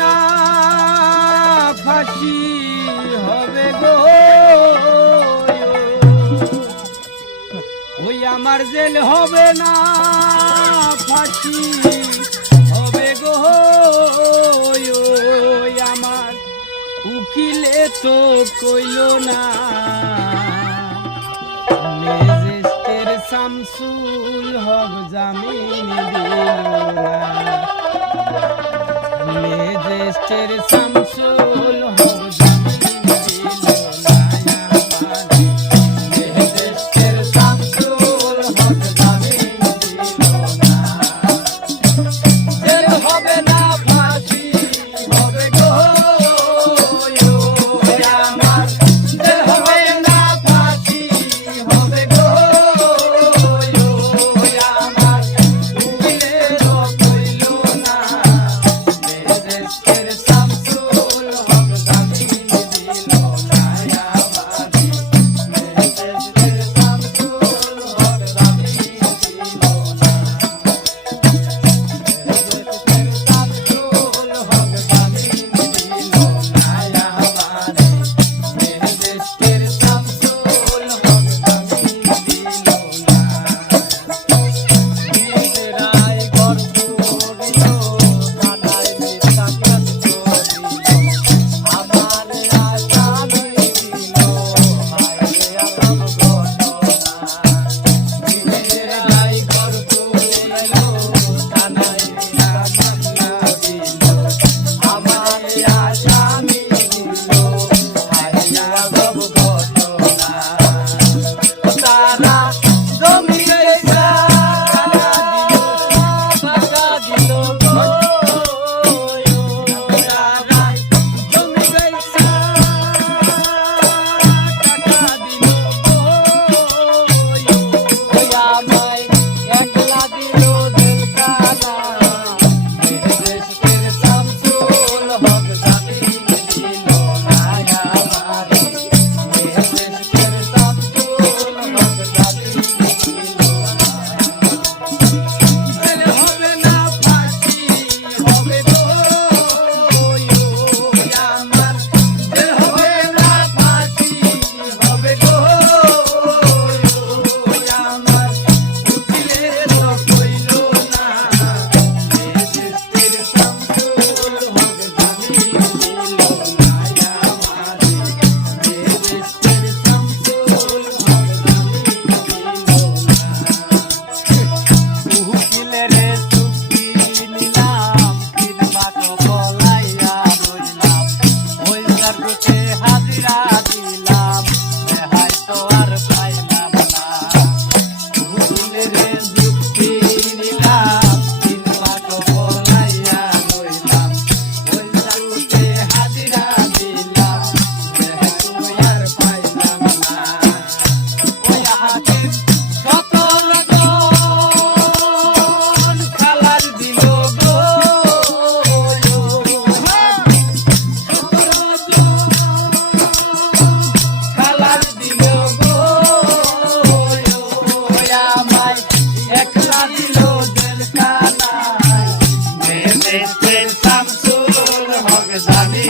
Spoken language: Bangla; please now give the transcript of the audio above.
না ফাঁসি হবে গো। ওই আমার জেল হবে না ফাঁসি হবে গো। ওই আমার উকিলে তো কইল না। মেজেস্টের শামসুল হক জামিন শ্রেষ্ঠের শামসু